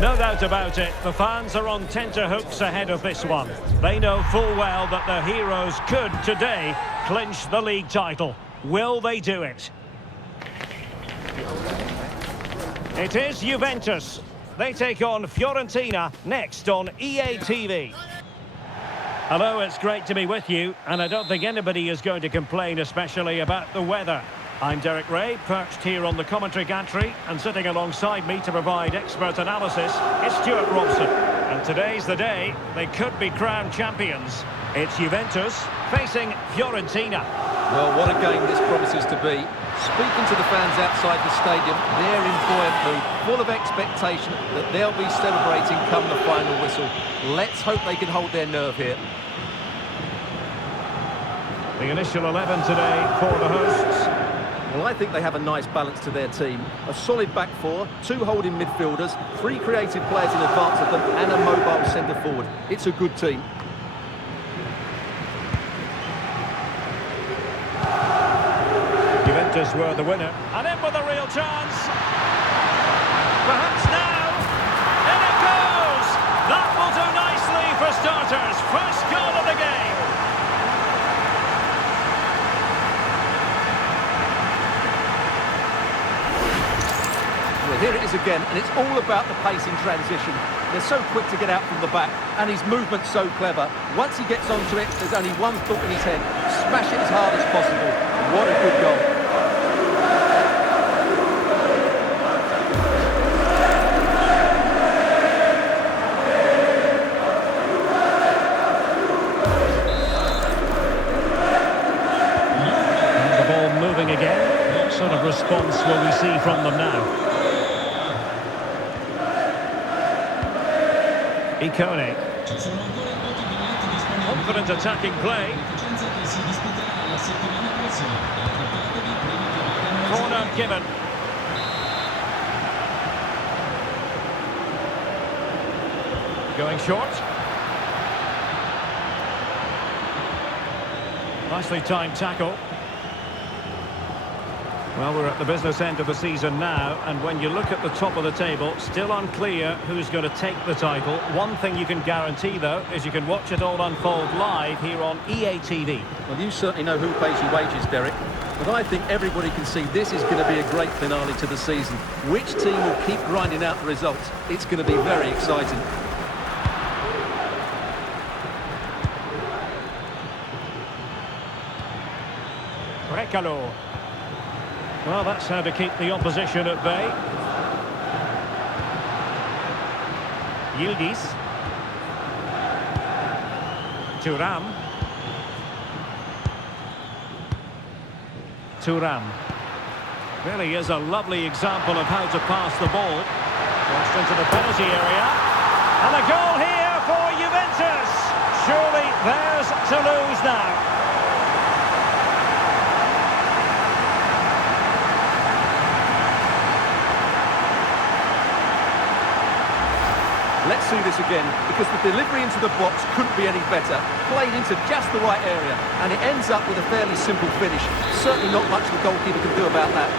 No doubt about it, the fans are on tenterhooks ahead of this one. They know full well that their heroes could, today, clinch the league title. Will they do it? It is Juventus. They take on Fiorentina next on EA TV. Hello, it's great to be with you, and I don't think anybody is going to complain, especially about the weather. I'm Derek Ray, perched here on the commentary gantry, and sitting alongside me to provide expert analysis is Stuart Robson. And today's the day they could be crowned champions. It's Juventus facing Fiorentina. Well, what a game this promises to be. Speaking to the fans outside the stadium, they're in buoyant mood, full of expectation that they'll be celebrating come the final whistle. Let's hope they can hold their nerve here. The initial 11 today for the hosts. Well, I think they have a nice balance to their team. A solid back four, two holding midfielders, three creative players in advance of them, and a mobile centre forward. It's a good team. Juventus were the winner, and in with a real chance. Perhaps now. In it goes! That will do nicely for starters. First goal of the game. Well, here it is again, and it's all about the pace in transition. They're so quick to get out from the back, and his movement's so clever. Once he gets onto it, there's only one thought in his head: smash it as hard as possible. What a good goal. Again. What sort of response will we see from them now? Icone. Confident attacking play. Corner given. Going short. Nicely timed tackle. Well, we're at the business end of the season now, and when you look at the top of the table, still unclear who's going to take the title. One thing you can guarantee, though, is you can watch it all unfold live here on EA TV. Well, you certainly know who pays your wages, Derek. But I think everybody can see this is going to be a great finale to the season. Which team will keep grinding out the results? It's going to be very exciting. Brecalo. Well, that's how to keep the opposition at bay. Yildiz. Thuram. Thuram. Really is a lovely example of how to pass the ball. Crossed into the penalty area. And a goal here for Juventus. Surely theirs to lose now. Let's see this again, because the delivery into the box couldn't be any better. Played into just the right area, and it ends up with a fairly simple finish. Certainly not much the goalkeeper can do about that.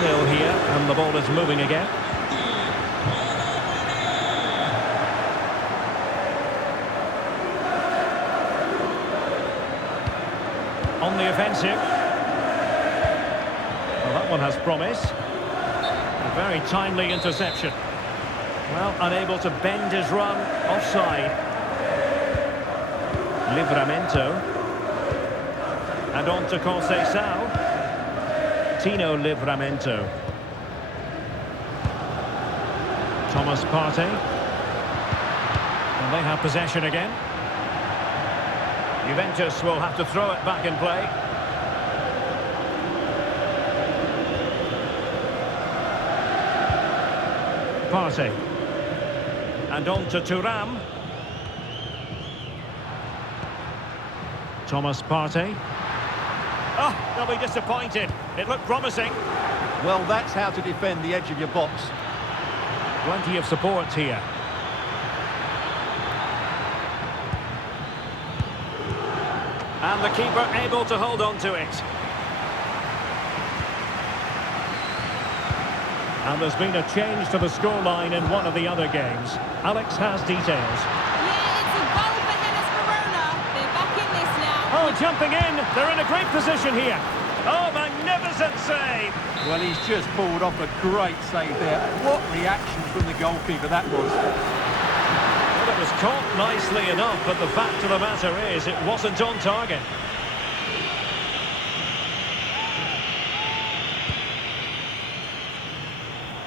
2-0 here, and the ball is moving again. On the offensive. Well, that one has promise. A very timely interception. Well, unable to bend his run, offside. Livramento. And on to Conceição. Tino Livramento. Thomas Partey. And they have possession again. Juventus will have to throw it back in play. Partey. And on to Thuram. Thomas Partey. Oh, they'll be disappointed. It looked promising. Well, that's how to defend the edge of your box. Plenty of support here. And the keeper able to hold on to it. And there's been a change to the scoreline in one of the other games. Alex has details. Yeah, it's a goal for Hellas Verona. They're back in this now. Oh, jumping in. They're in a great position here. Oh, magnificent save. Well, he's just pulled off a great save there. What reaction from the goalkeeper that was. Well, it was caught nicely enough, but the fact of the matter is it wasn't on target.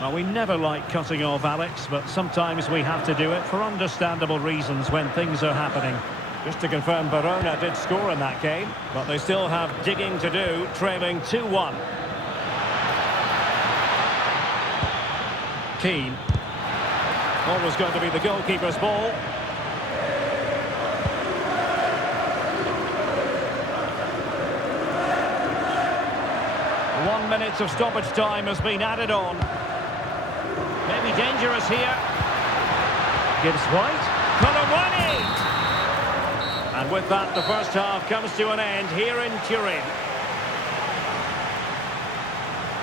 Well, we never like cutting off Alex, but sometimes we have to do it for understandable reasons when things are happening. Just to confirm, Verona did score in that game, but they still have digging to do, trailing 2-1. Keane. Always going to be the goalkeeper's ball. One minute of stoppage time has been added on. Maybe dangerous here. Gibbs White. Colomwani! And with that, the first half comes to an end here in Turin.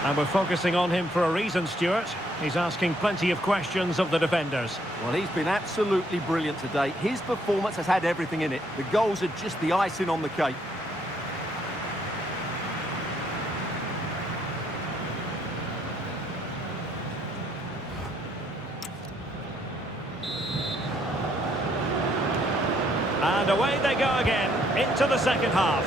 And we're focusing on him for a reason, Stuart. He's asking plenty of questions of the defenders. Well, he's been absolutely brilliant today. His performance has had everything in it. The goals are just the icing on the cake. And away they go again, into the second half.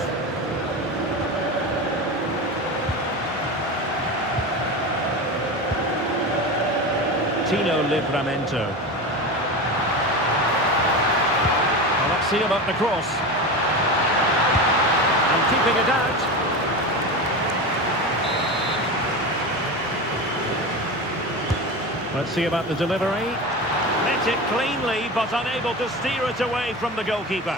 Tino Livramento. Well, let's see about the cross. And keeping it out. Let's see about the delivery. Met it cleanly, but unable to steer it away from the goalkeeper.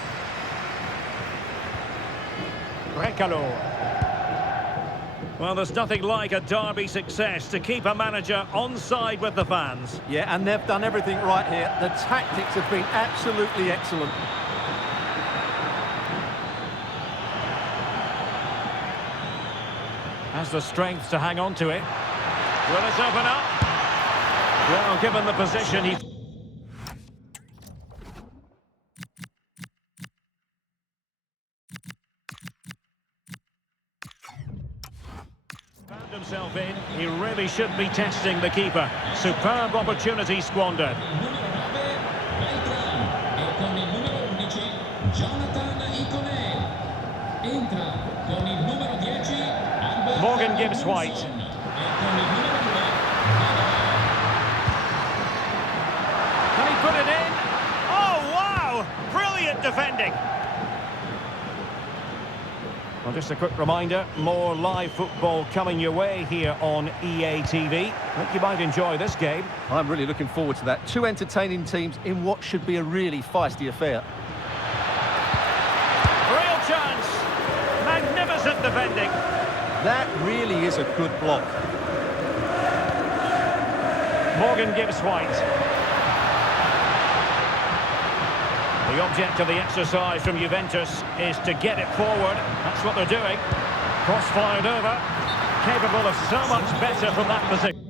Brecalo. Well, there's nothing like a derby success to keep a manager on side with the fans. Yeah, and they've done everything right here. The tactics have been absolutely excellent. Has the strength to hang on to it. Will it open up? Well, given the position, he found himself in. He really should be testing the keeper. Superb opportunity squandered. Morgan Gibbs White. Can he put it in? Oh, wow! Brilliant defending. Well, just a quick reminder, more live football coming your way here on EA TV. I think you might enjoy this game. I'm really looking forward to that. Two entertaining teams in what should be a really feisty affair. Real chance. Magnificent defending. That really is a good block. Morgan Gibbs White. The object of the exercise from Juventus is to get it forward. That's what they're doing. Cross-fired over. Capable of so much better from that position.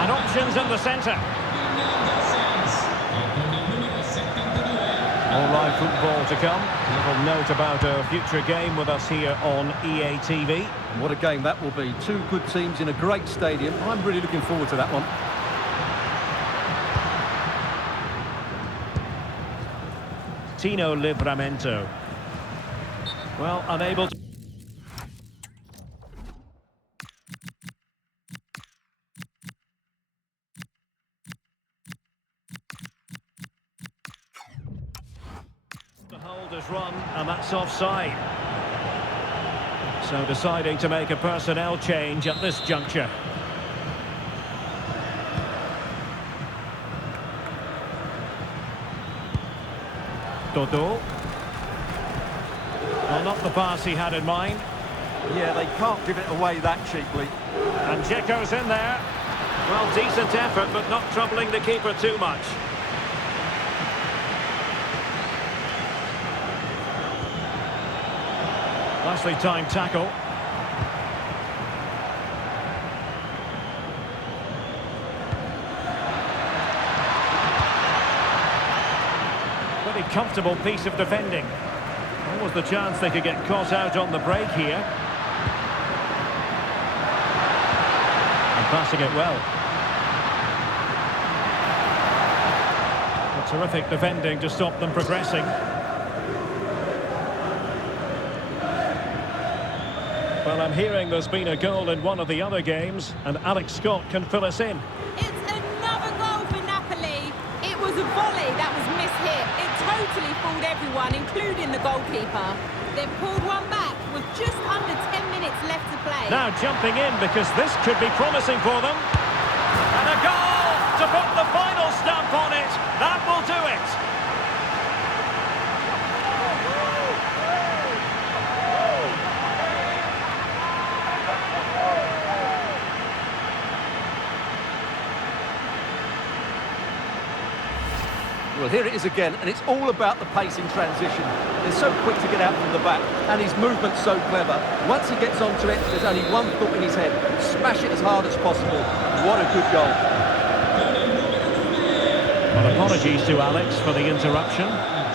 And options in the centre. More live football to come. A little note about a future game with us here on EA TV. What a game that will be. Two good teams in a great stadium. I'm really looking forward to that one. Tino Livramento. Well, unable to... The hold is run, and that's offside. So deciding to make a personnel change at this juncture. Dodo. Well, not the pass he had in mind. Yeah, they can't give it away that cheaply. And Dzeko's in there. Well, decent effort, but not troubling the keeper too much. Nicely timed tackle. Pretty comfortable piece of defending. What was the chance they could get caught out on the break here? And passing it well. A terrific defending to stop them progressing. Well, I'm hearing there's been a goal in one of the other games, and Alex Scott can fill us in. It's another goal for Napoli. It was a volley that was mishit. It totally fooled everyone, including the goalkeeper. They've pulled one back with just under 10 minutes left to play. Now jumping in because this could be promising for them. And a goal to put the final stamp on it. That will do it. Well, here it is again, and it's all about the pace in transition. They're so quick to get out from the back, and his movement's so clever. Once he gets onto it, there's only one thought in his head: smash it as hard as possible. What a good goal. Well, apologies to Alex for the interruption.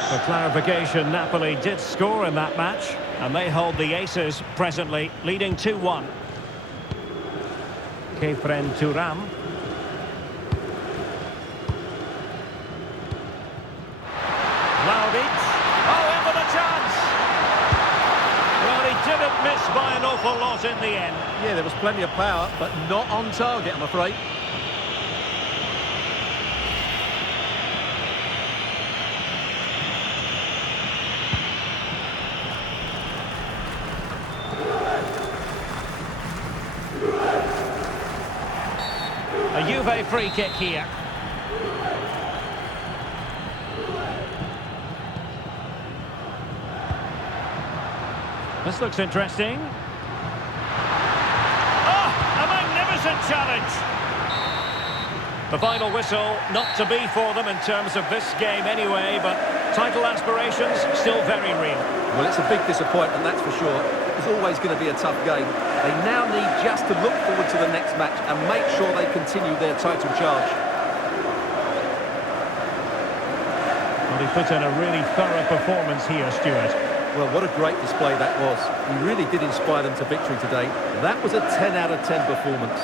For clarification, Napoli did score in that match, and they hold the aces presently, leading 2-1. Khéphren Thuram. Vlahovic. Oh, in for the chance! Well, he didn't miss by an awful lot in the end. Yeah, there was plenty of power, but not on target, I'm afraid. A Juve free kick here. This looks interesting. Oh, a magnificent challenge. The final whistle, not to be for them in terms of this game anyway, but title aspirations still very real. Well, it's a big disappointment, that's for sure. It's always going to be a tough game. They now need just to look forward to the next match and make sure they continue their title charge. Well, he put in a really thorough performance here, Stuart. Well, what a great display that was. He really did inspire them to victory today. That was a 10 out of 10 performance.